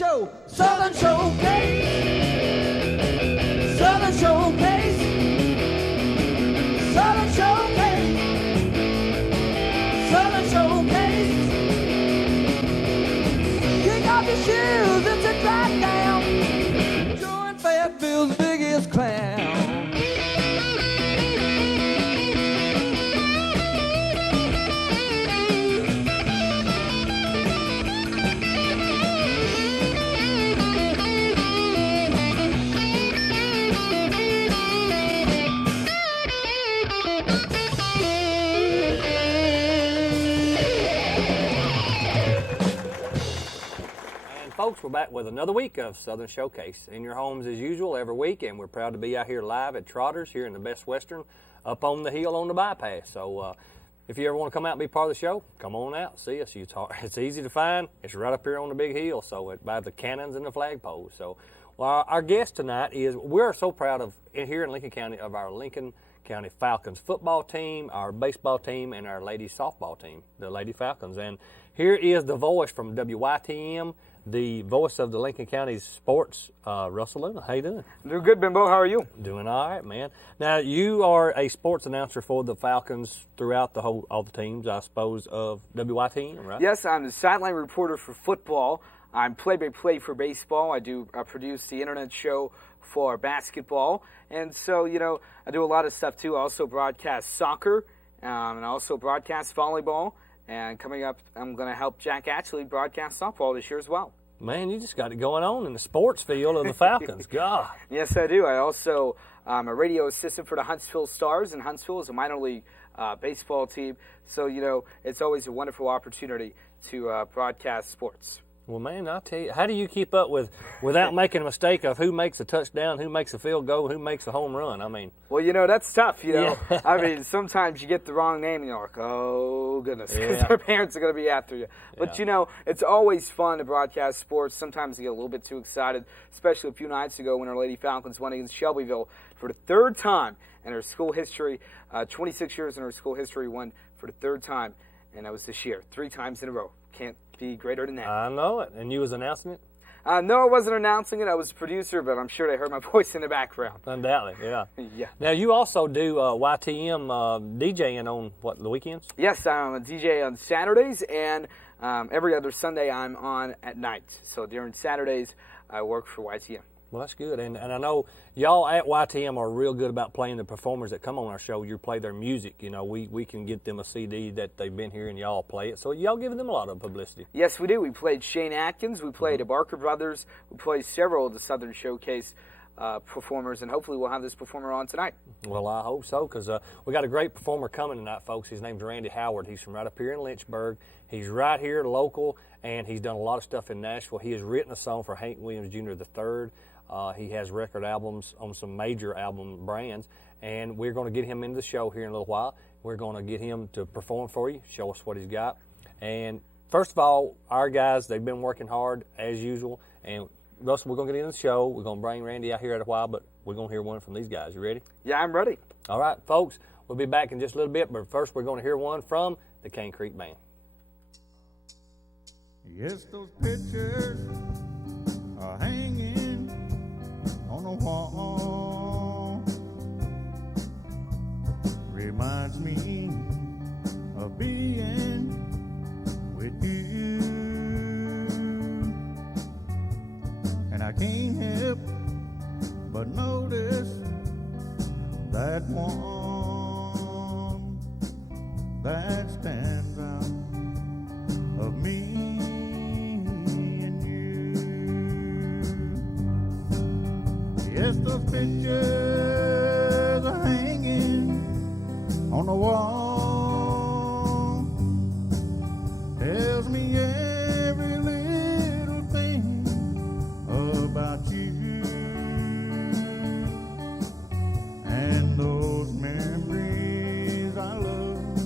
show, Southern Showcase. Southern Showcase. Southern Showcase. Southern Showcase. Kick off your shoes, it's a drive down. Join Fayetteville's biggest clown. Folks, we're back with another week of Southern Showcase in your homes as usual every week, and we're proud to be out here live at Trotters here in the Best Western up on the hill on the bypass. So if you ever want to come out and be part of the show, come on out, see us. It's easy to find. It's right up here on the big hill, so by the cannons and the flagpoles. So our guest tonight is, we're so proud of, here in Lincoln County, of our Lincoln County Falcons football team, our baseball team, and our ladies softball team, the Lady Falcons. And here is the voice from WYTM, the voice of the Lincoln County sports, Russell Luna. How you doing? Doing good, Bimbo. How are you? Doing all right, man. Now, you are a sports announcer for the Falcons throughout all the teams, I suppose, of WYTM, right? Yes, I'm the sideline reporter for football. I'm play-by-play for baseball. I produce the internet show for basketball. And so, I do a lot of stuff, too. I also broadcast soccer, and I also broadcast volleyball. And coming up, I'm going to help Jack Ashley broadcast softball this year as well. Man, you just got it going on in the sports field of the Falcons. God. Yes, I do. I also am a radio assistant for the Huntsville Stars, and Huntsville is a minor league baseball team. So, it's always a wonderful opportunity to broadcast sports. Well, man, I'll tell you, how do you keep up without making a mistake of who makes a touchdown, who makes a field goal, who makes a home run? I mean. Well, that's tough, Yeah. I mean, sometimes you get the wrong name and you're like, oh, goodness, because Yeah. their parents are going to be after you. But, Yeah. It's always fun to broadcast sports. Sometimes you get a little bit too excited, especially a few nights ago when our Lady Falcons won against Shelbyville for the third time in her school history. 26 years in her school history, won for the third time, and that was this year, 3 times in a row. Can't be greater than that. I know it. And you was announcing it? No, I wasn't announcing it. I was a producer, but I'm sure they heard my voice in the background. Undoubtedly, yeah. Yeah. Now, you also do YTM DJing on, the weekends? Yes, I'm a DJ on Saturdays, and every other Sunday I'm on at night. So during Saturdays, I work for YTM. Well, that's good. And I know y'all at YTM are real good about playing the performers that come on our show. You play their music. We can get them a CD that they've been here and y'all play it. So y'all giving them a lot of publicity. Yes, we do. We played Shane Atkins. We played the Barker Brothers. We played several of the Southern Showcase performers, and hopefully we'll have this performer on tonight. Well, I hope so, because we got a great performer coming tonight, folks. His name's Randy Howard. He's from right up here in Lynchburg. He's right here local, and he's done a lot of stuff in Nashville. He has written a song for Hank Williams Jr. III. He has record albums on some major album brands, and we're going to get him into the show here in a little while. We're going to get him to perform for you, show us what he's got. And first of all, our guys, they've been working hard as usual. And Russell, we're going to get into the show. We're going to bring Randy out here in a while, but we're going to hear one from these guys. You ready? Yeah, I'm ready. All right, folks, we'll be back in just a little bit, but first we're going to hear one from the Cane Creek Band. Yes, those pictures are hanging on the wall. Reminds me of being with you, and I can't help but notice that one that stands out of me. Yes, those pictures are hanging on the wall. Tells me every little thing about you, and those memories I love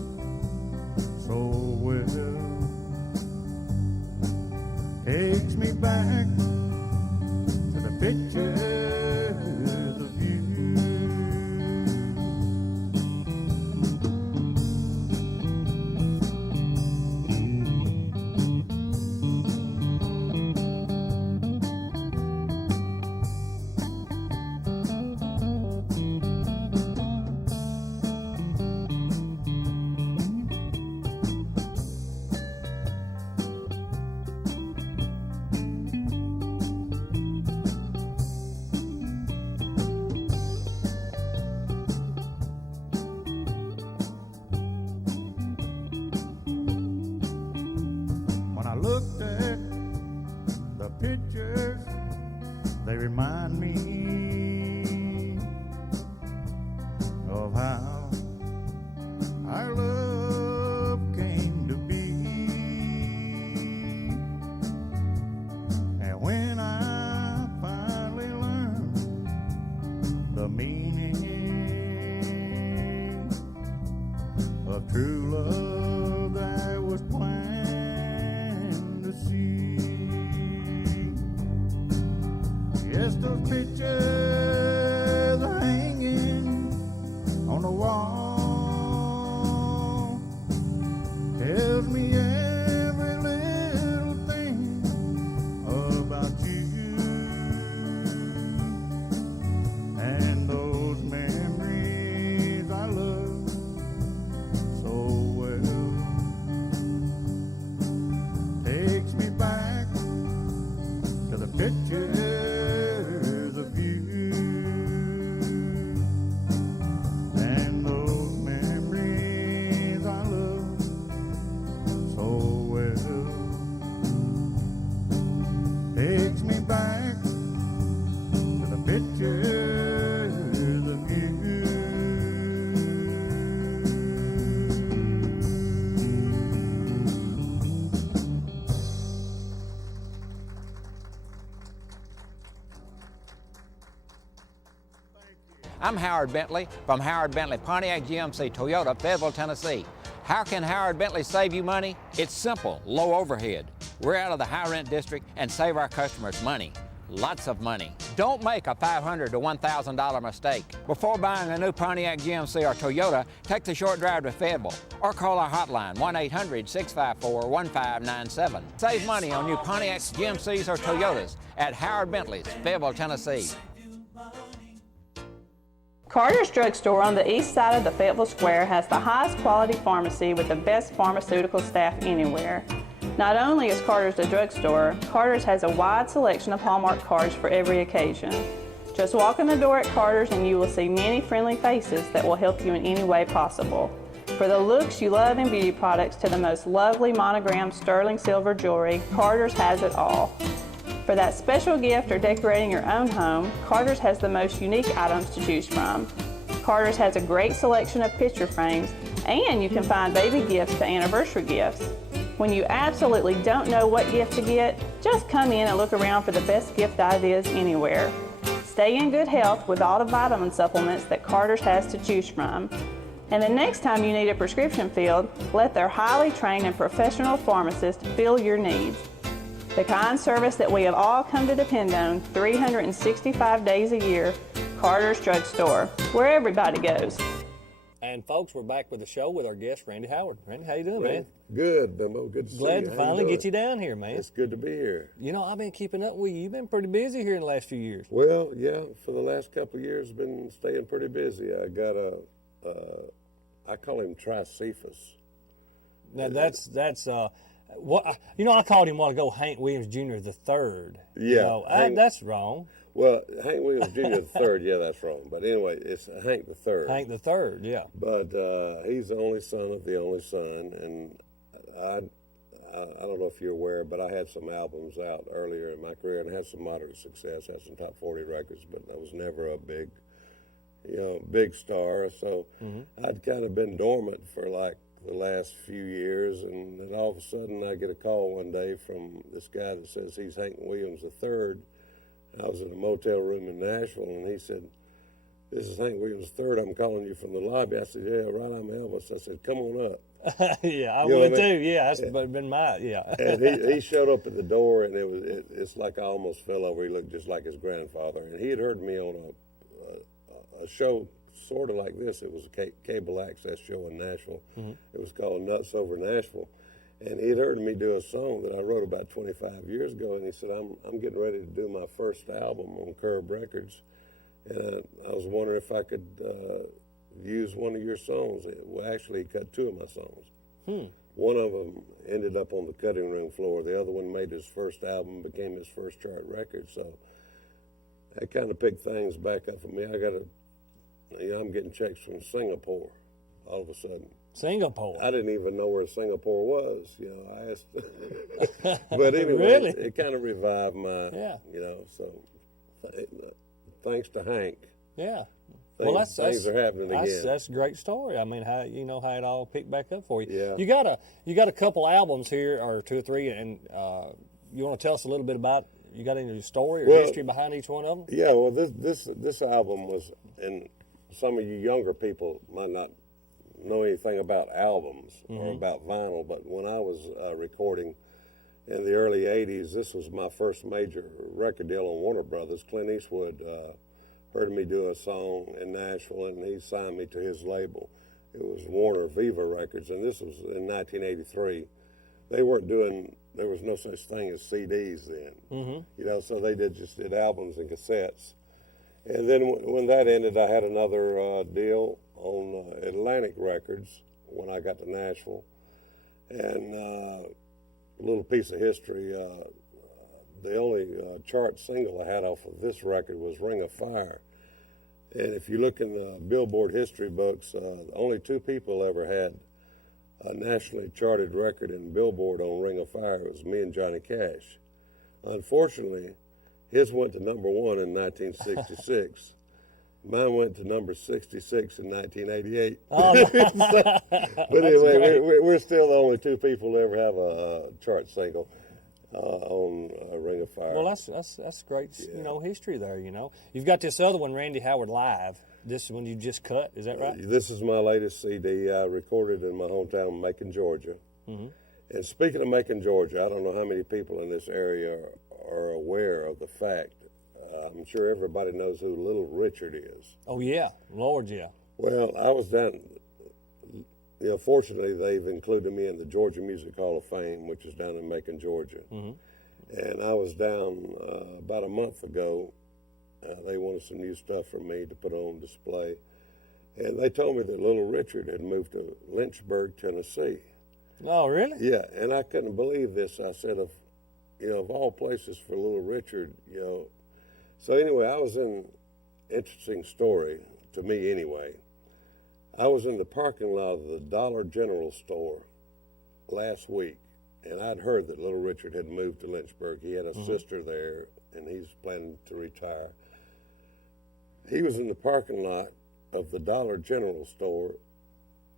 so well. Takes me back to the pictures of you. me of how our love came to be. And when I finally learned the meaning of true love that was plain to see. Yes, those pictures are hanging on the wall, tells me every little thing about you, and those memories I love so well takes me back to the pictures of you, and those memories I love so well takes me back to the pictures of you. I'm Howard Bentley from Howard Bentley Pontiac GMC Toyota, Fayetteville, Tennessee. How can Howard Bentley save you money? It's simple, low overhead. We're out of the high rent district and save our customers money. Lots of money. Don't make a $500 to $1,000 mistake. Before buying a new Pontiac GMC or Toyota, take the short drive to Fayetteville or call our hotline 1-800-654-1597. Save money on new Pontiacs, GMCs, or Toyotas at Howard Bentley's, Fayetteville, Tennessee. Carter's Drug Store on the east side of the Fayetteville Square has the highest quality pharmacy with the best pharmaceutical staff anywhere. Not only is Carter's a drugstore, Carter's has a wide selection of Hallmark cards for every occasion. Just walk in the door at Carter's and you will see many friendly faces that will help you in any way possible. For the looks you love in beauty products to the most lovely monogrammed sterling silver jewelry, Carter's has it all. For that special gift or decorating your own home, Carter's has the most unique items to choose from. Carter's has a great selection of picture frames, and you can find baby gifts to anniversary gifts. When you absolutely don't know what gift to get, just come in and look around for the best gift ideas anywhere. Stay in good health with all the vitamin supplements that Carter's has to choose from. And the next time you need a prescription filled, let their highly trained and professional pharmacist fill your needs. The kind service that we have all come to depend on 365 days a year, Carter's Drug Store, where everybody goes. And folks, we're back with the show with our guest, Randy Howard. Randy, how you doing, man? Good, Bimbo. Good to see you. Glad to How finally you get doing? you down here, man. It's good to be here. You know, I've been keeping up with you. You've been pretty busy here in the last few years. Well, yeah, for the last couple of years, been staying pretty busy. I got I call him Tricephus. Now that's what you know. I called him a while ago, Hank Williams Jr. the Third. Yeah, So, Hank- that's wrong. Well, Hank Williams Jr. the Third, yeah, that's wrong. But anyway, it's Hank the Third. Hank the Third, yeah. But he's the only son of the only son, and I don't know if you're aware, but I had some albums out earlier in my career and had some moderate success, had some top 40 records, but I was never a big star. So I'd kind of been dormant for like the last few years, and then all of a sudden I get a call one day from this guy that says he's Hank Williams III. I was in a motel room in Nashville, and he said, "This is Hank Williams III. I'm calling you from the lobby." I said, "Yeah, right, I'm Elvis." I said, "Come on up." Yeah, I You know would what I mean? too. Yeah, that's been my And he showed up at the door, and it's like I almost fell over. He looked just like his grandfather, and he had heard me on a show sort of like this. It was a cable access show in Nashville. It was called Nuts Over Nashville, and he'd heard me do a song that I wrote about 25 years ago, and he said, I'm getting ready to do my first album on Curb Records, and I was wondering if I could use one of your songs. Well, actually, he cut two of my songs. One of them ended up on the cutting room floor. The other one made his first album, became his first chart record. So that kind of picked things back up for me. I'm getting checks from Singapore all of a sudden. Singapore. I didn't even know where Singapore was. I asked. But anyway, Really? it kind of revived my, Yeah. so thanks to Hank. Yeah. Things are happening again. That's a great story. I mean, how how it all picked back up for you. Yeah. You got a couple albums here, or 2 or 3, and you want to tell us a little bit about, you got any story or history behind each one of them? Yeah, well, this album was, and some of you younger people might not know anything about albums or about vinyl, but when I was recording in the early 80s, this was my first major record deal on Warner Brothers. Clint Eastwood heard me do a song in Nashville, and he signed me to his label. It was Warner Viva Records, and this was in 1983. They weren't doing, there was no such thing as CDs then, so they just did albums and cassettes. And then when that ended, I had another deal on Atlantic Records when I got to Nashville. And a little piece of history, the only chart single I had off of this record was Ring of Fire. And if you look in the Billboard history books, only 2 people ever had a nationally charted record in Billboard on Ring of Fire. It was me and Johnny Cash. Unfortunately, his went to number 1 in 1966. Mine went to number 66 in 1988. But anyway, we're still the only 2 people to ever have a chart single on Ring of Fire. Well, that's great, history there. You've got this other one, Randy Howard Live. This one you just cut, is that right? This is my latest CD. I recorded in my hometown, Macon, Georgia. And speaking of Macon, Georgia, I don't know how many people in this area are aware of the fact. I'm sure everybody knows who Little Richard is. Oh, yeah. Lord, yeah. Well, I was down, fortunately, they've included me in the Georgia Music Hall of Fame, which is down in Macon, Georgia. And I was down about a month ago. They wanted some new stuff from me to put on display. And they told me that Little Richard had moved to Lynchburg, Tennessee. Oh, really? Yeah, and I couldn't believe this. I said, of all places for Little Richard, So anyway, I was in, interesting story, to me anyway. I was in the parking lot of the Dollar General store last week, and I'd heard that Little Richard had moved to Lynchburg. He had a sister there, and he's planning to retire. He was in the parking lot of the Dollar General store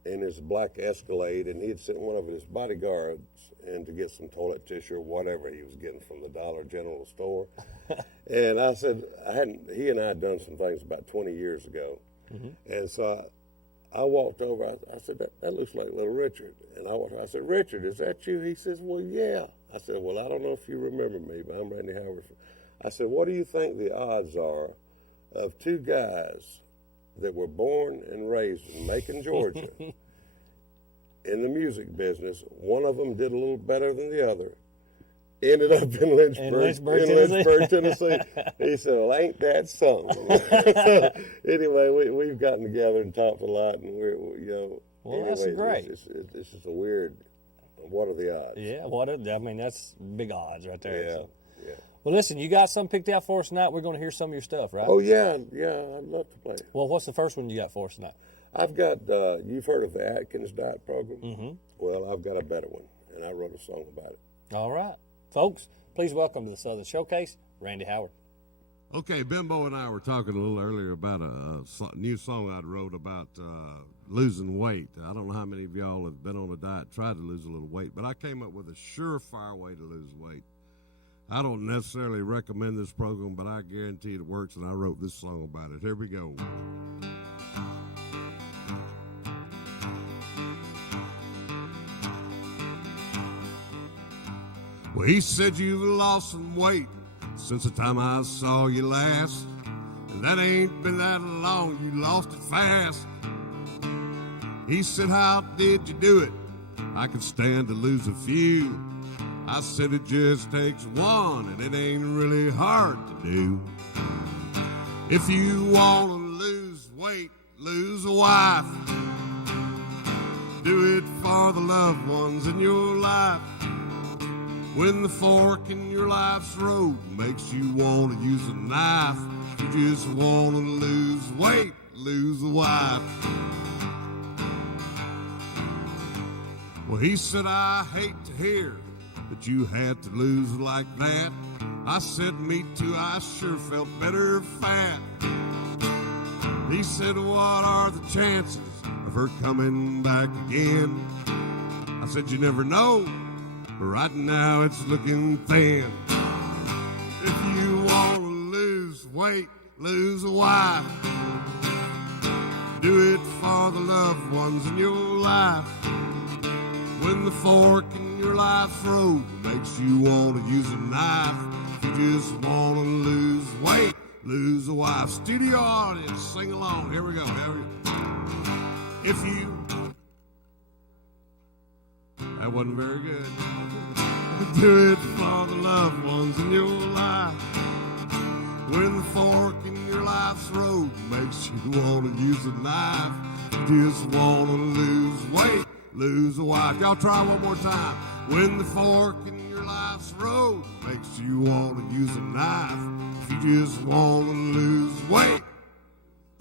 in his black Escalade, and he had sent one of his bodyguards in to get some toilet tissue or whatever he was getting from the Dollar General store. And I said, he and I had done some things about 20 years ago. And so I walked over, I said, that looks like Little Richard. And I said, Richard, is that you? He says, well, yeah. I said, well, I don't know if you remember me, but I'm Randy Howard. I said, what do you think the odds are of 2 guys that were born and raised in Macon, Georgia, in the music business? One of them did a little better than the other, ended up in Lynchburg, Tennessee. He said, well, ain't that something? So, anyway, we've gotten together and talked a lot, and Well, that's great. It's just a weird, what are the odds? Yeah, that's big odds right there. Yeah, So. yeah. Well, listen, you got something picked out for us tonight. We're going to hear some of your stuff, right? Oh, yeah, I'd love to play. Well, what's the first one you got for us tonight? I've got, you've heard of the Atkins Diet Program? Well, I've got a better one, and I wrote a song about it. All right. Folks, please welcome to the Southern Showcase, Randy Howard. Okay, Bimbo and I were talking a little earlier about a new song I wrote about losing weight. I don't know how many of y'all have been on a diet, tried to lose a little weight, but I came up with a surefire way to lose weight. I don't necessarily recommend this program, but I guarantee it works, and I wrote this song about it. Here we go. Well, he said you've lost some weight since the time I saw you last, and that ain't been that long, you lost it fast. He said, how did you do it? I could stand to lose a few. I said, it just takes one, and it ain't really hard to do. If you want to lose weight, lose a wife. Do it for the loved ones in your life. When the fork in your life's road makes you want to use a knife, you just want to lose weight, lose a wife. Well, he said, I hate to hear that you had to lose like that. I said, me too, I sure felt better fat. He said, what are the chances of her coming back again? I said, you never know, but right now it's looking thin. If you want to lose weight, lose a wife, do it for the loved ones in your life. When the fork in your life's road makes you want to use a knife, if you just want to lose weight, lose a wife. Studio audience, sing along. Here we go. If you... That wasn't very good. Do it for the loved ones in your life. When the fork in your life's road makes you want to use a knife, you just want to lose weight, lose a wife. Y'all try one more time. When the fork in your life's road makes you want to use a knife, if you just want to lose weight.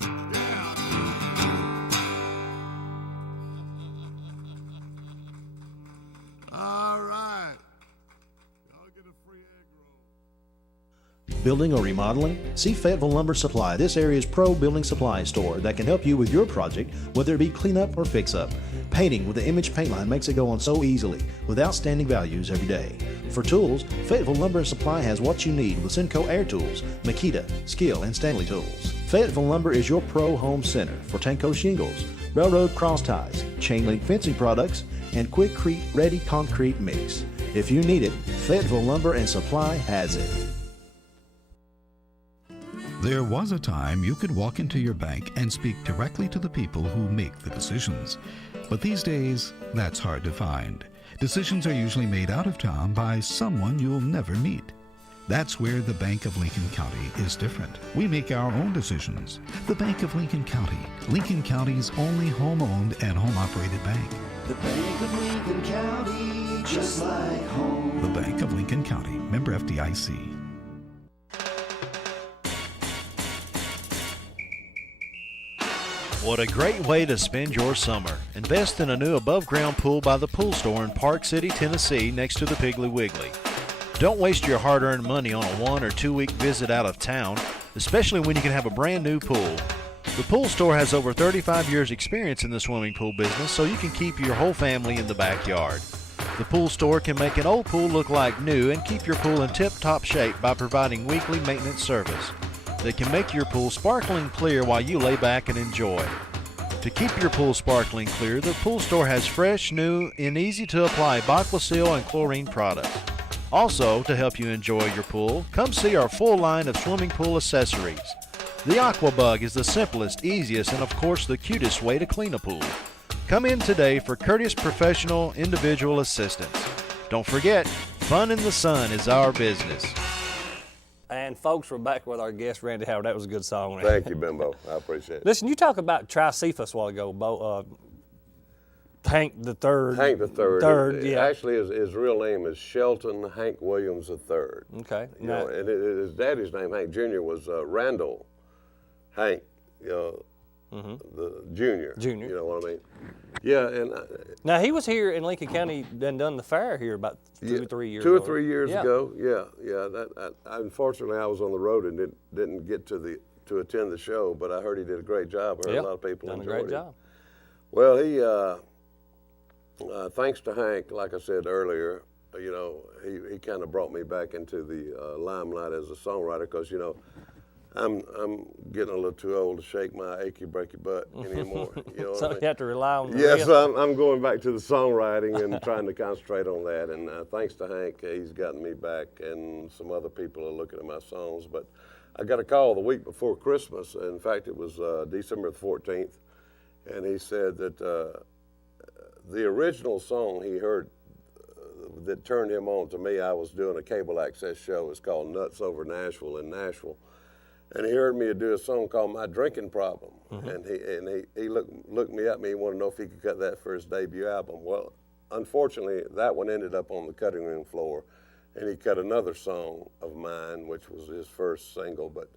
Yeah. All right. Y'all get a free egg roll. Building or remodeling? See Fayetteville Lumber Supply, this area's pro building supply store that can help you with your project, whether it be cleanup or fix-up. Painting with the Image paint line makes it go on so easily, with outstanding values every day. For tools, Fayetteville Lumber Supply has what you need with Senco Air Tools, Makita, Skill, and Stanley Tools. Fayetteville Lumber is your pro home center for Tanco shingles, railroad cross ties, chain link fencing products, and Quickcrete Ready Concrete Mix. If you need it, Fayetteville Lumber and Supply has it. There was a time you could walk into your bank and speak directly to the people who make the decisions. But these days, that's hard to find. Decisions are usually made out of town by someone you'll never meet. That's where the Bank of Lincoln County is different. We make our own decisions. The Bank of Lincoln County's only home-owned and home-operated bank. The Bank of Lincoln County, just like home. The Bank of Lincoln County, member FDIC. What a great way to spend your summer. Invest in a new above-ground pool by the Pool Store in Park City, Tennessee, next to the Piggly Wiggly. Don't waste your hard-earned money on a 1 or 2 week visit out of town, especially when you can have a brand new pool. The Pool Store has over 35 years experience in the swimming pool business, so you can keep your whole family in the backyard. The Pool Store can make an old pool look like new and keep your pool in tip-top shape by providing weekly maintenance service. They can make your pool sparkling clear while you lay back and enjoy. To keep your pool sparkling clear, the Pool Store has fresh, new, and easy-to-apply Aquasil and chlorine products. Also, to help you enjoy your pool, come see our full line of swimming pool accessories. The Aquabug is the simplest, easiest, and of course the cutest way to clean a pool. Come in today for courteous professional individual assistance. Don't forget, fun in the sun is our business. And folks, we're back with our guest, Randy Howard. That was a good song. Thank you, Bimbo. I appreciate it. Listen, you talk about Tricephas a while ago, Bo. Hank the Third. Hank the Third. Yeah. Actually, his real name is Shelton Hank Williams the Third. Okay. You know, and his daddy's name, Hank Jr., was Randall Hank, you know, the Junior. Junior. You know what I mean? Yeah, and now he was here in Lincoln County and done the fair here about 2 or 3 years ago. 2 or 3 years ago. Yeah. Unfortunately, I was on the road and didn't get to attend the show, but I heard he did a great job. I heard a lot of people enjoyed it. Done a great job. Well, he, thanks to Hank, like I said earlier, you know, he kind of brought me back into the limelight as a songwriter because, you know, I'm getting a little too old to shake my achy breaky butt anymore. You know So you have to rely on the Yes, I'm going back to the songwriting and trying to concentrate on that. And thanks to Hank, he's gotten me back, and some other people are looking at my songs. But I got a call the week before Christmas. In fact, it was December the 14th, and he said that the original song he heard that turned him on to me, I was doing a cable access show. It's called Nuts Over Nashville in Nashville. And he heard me do a song called My Drinking Problem. And he looked me up and he wanted to know if he could cut that for his debut album. Well, unfortunately, that one ended up on the cutting room floor. And he cut another song of mine, which was his first single. But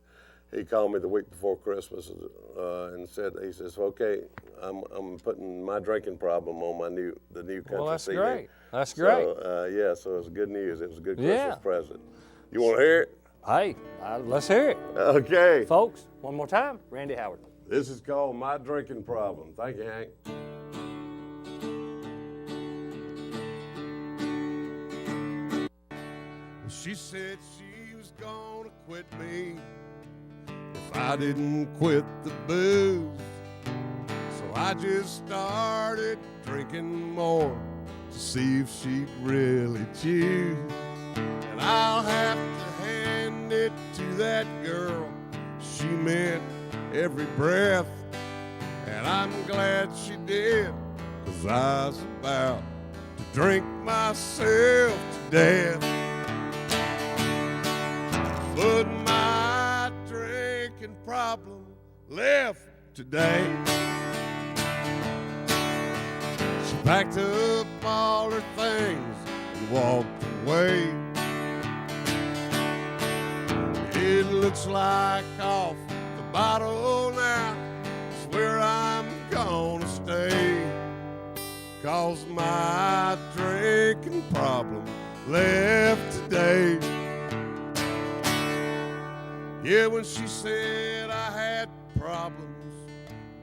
he called me the week before Christmas and said, he says, okay, I'm putting My Drinking Problem on the new country Well, that's CD. great. That's great. So, so it was good news. It was a good Christmas present. You want to hear it? Hey, let's hear it. Okay. Folks, one more time, Randy Howard. This is called My Drinking Problem. Thank you, Hank. She said she was gonna quit me if I didn't quit the booze. So I just started drinking more to see if she'd really choose. And I'll have to hand it to that girl. She meant every breath. And I'm glad she did, 'cause I was about to drink myself to death. But my drinking problem left today. She packed up all her things and walked away. It looks like off the bottle now is where I'm gonna stay. 'Cause my drinking problem left today. Yeah, when she said I had problems,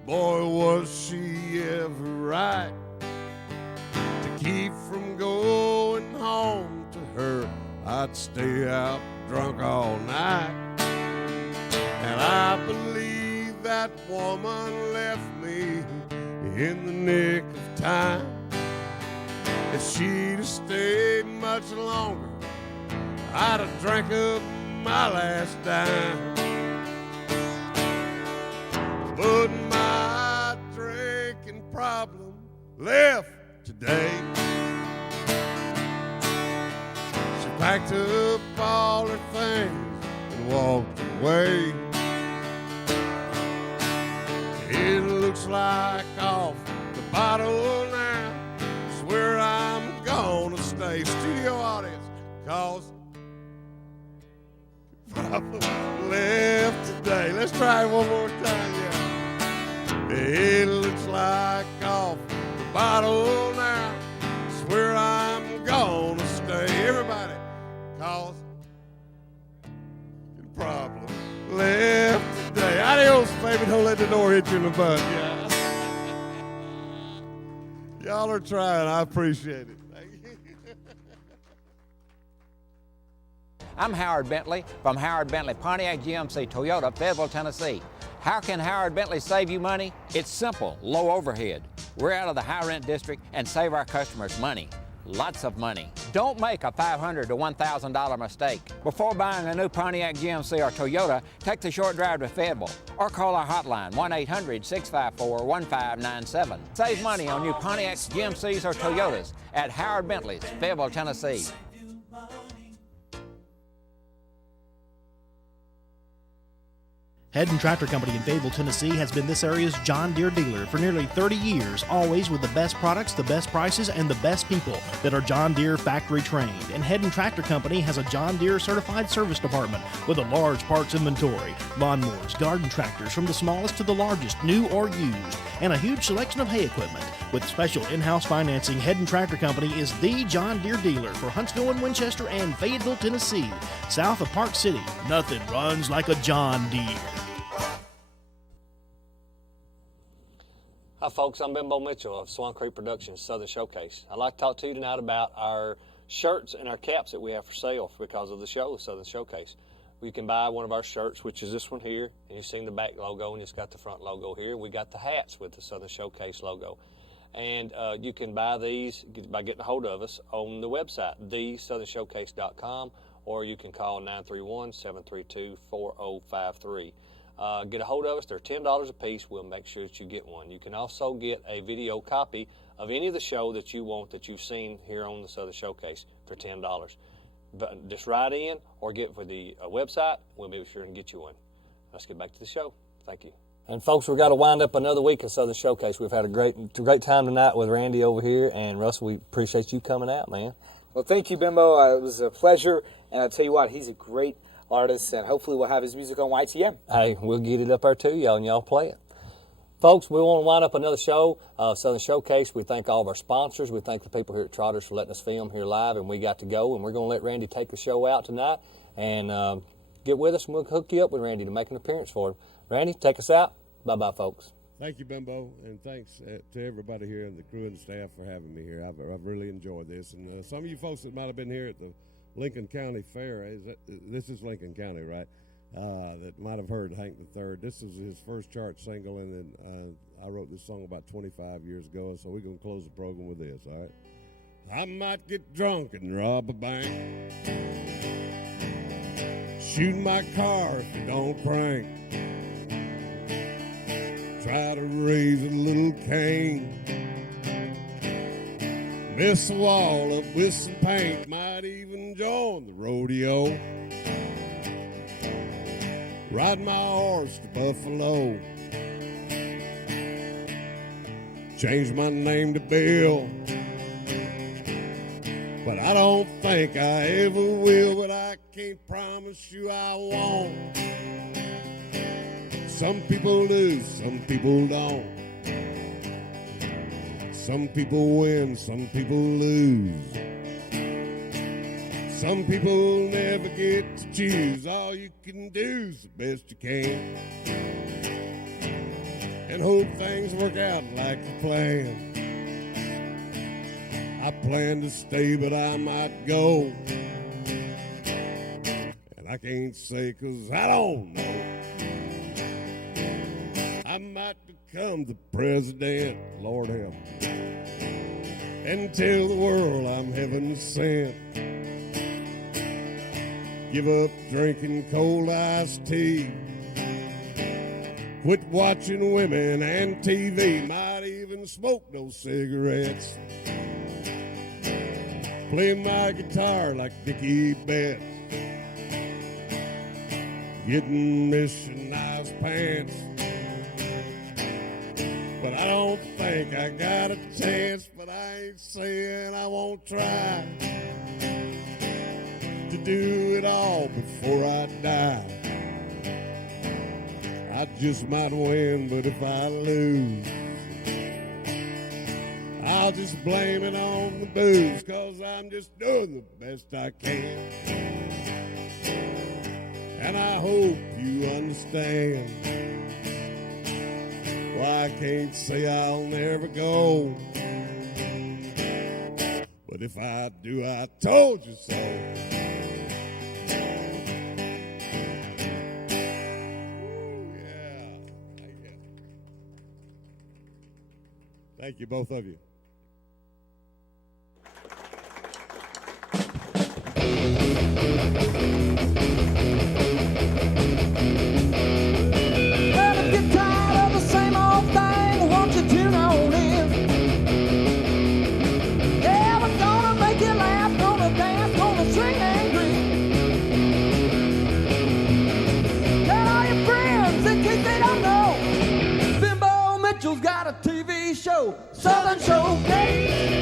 boy, was she ever right. To keep from going home to her, I'd stay out drunk all night. And I believe that woman left me in the nick of time. If she'd have stayed much longer, I'd have drank up my last dime. But my drinking problem left today. She packed up all her things and walked away. It looks like off the bottle now is where I'm gonna stay. Studio audience, 'cause problem left today. Let's try it one more time, yeah. It looks like off the bottle now is where I'm gonna stay. Everybody, 'cause the problem left today. Adios, baby, don't let the door hit you in the butt, yeah. Y'all are trying, I appreciate it. Thank you. I'm Howard Bentley from Howard Bentley Pontiac GMC Toyota, Fayetteville, Tennessee. How can Howard Bentley save you money? It's simple, low overhead. We're out of the high rent district and save our customers money. Lots of money. Don't make a $500 to $1,000 mistake. Before buying a new Pontiac GMC or Toyota, take the short drive to Fayetteville or call our hotline 1-800-654-1597. Save money on new Pontiacs, GMCs, or Toyotas at Howard Bentley's, Fayetteville, Tennessee. Head & Tractor Company in Fayetteville, Tennessee has been this area's John Deere dealer for nearly 30 years, always with the best products, the best prices, and the best people that are John Deere factory trained. And Head & Tractor Company has a John Deere certified service department with a large parts inventory, lawnmowers, garden tractors from the smallest to the largest, new or used, and a huge selection of hay equipment. With special in-house financing, Head & Tractor Company is the John Deere dealer for Huntsville and Winchester and Fayetteville, Tennessee. South of Park City, nothing runs like a John Deere. Hi folks, I'm Bimbo Mitchell of Swan Creek Productions Southern Showcase. I'd like to talk to you tonight about our shirts and our caps that we have for sale because of the show, Southern Showcase. You can buy one of our shirts, which is this one here, and you've seen the back logo and it's got the front logo here. We got the hats with the Southern Showcase logo. And you can buy these by getting a hold of us on the website, thesouthernshowcase.com, or you can call 931-732-4053. Get a hold of us. They're $10 a piece. We'll make sure that you get one. You can also get a video copy of any of the show that you want that you've seen here on the Southern Showcase for $10. But just write in or get for the website. We'll be sure and get you one. Let's get back to the show. Thank you. And folks, we've got to wind up another week of Southern Showcase. We've had a great time tonight with Randy over here, and Russell, we appreciate you coming out, man. Well, thank you, Bimbo. It was a pleasure, and I'll tell you what, he's a great artist, and hopefully we'll have his music on YTM. Hey, we'll get it up there too, y'all, and y'all play it. folks, we want to wind up another show, Southern Showcase. We thank all of our sponsors. We thank the people here at Trotters for letting us film here live, and we got to go. And we're going to let Randy take the show out tonight and get with us, and we'll hook you up with Randy to make an appearance for him. Randy, take us out. Bye-bye, folks. Thank you, Bimbo, and thanks to everybody here and the crew and staff for having me here. I've really enjoyed this. And some of you folks that might have been here at the Lincoln County Fair, this is Lincoln County, right? That might have heard Hank III. This is his first chart single, and then I wrote this song about 25 years ago, and so we're going to close the program with this, all right? I might get drunk and rob a bank, shoot my car if it don't crank, try to raise a little cane, miss the wall up with some paint, might even join the rodeo, ride my horse to Buffalo, change my name to Bill, but I don't think I ever will, but I can't promise you I won't. Some people do, some people don't. Some people win, some people lose. Some people never get to choose. All you can do is the best you can, and hope things work out like you plan. I plan to stay, but I might go, and I can't say 'cause I don't know. I might become the president, Lord help me, and tell the world I'm heaven sent. Give up drinking cold iced tea, quit watching women and TV, might even smoke those cigarettes, play my guitar like Dickie Betts, getting missionized pants, but I don't think I got a chance, but I ain't saying I won't try to do it all before I die. I just might win, but if I lose, I'll just blame it on the booze, 'cause I'm just doing the best I can. And I hope you understand why I can't say I'll never go, but if I do, I told you so. Thank you, both of you. Well, if you're tired of the same old thing, won't you tune on in? Yeah, we're gonna make you laugh, gonna dance, gonna sing and grin. Tell all your friends in case they don't know, Bimbo Mitchell's got a TV show, Southern Showcase.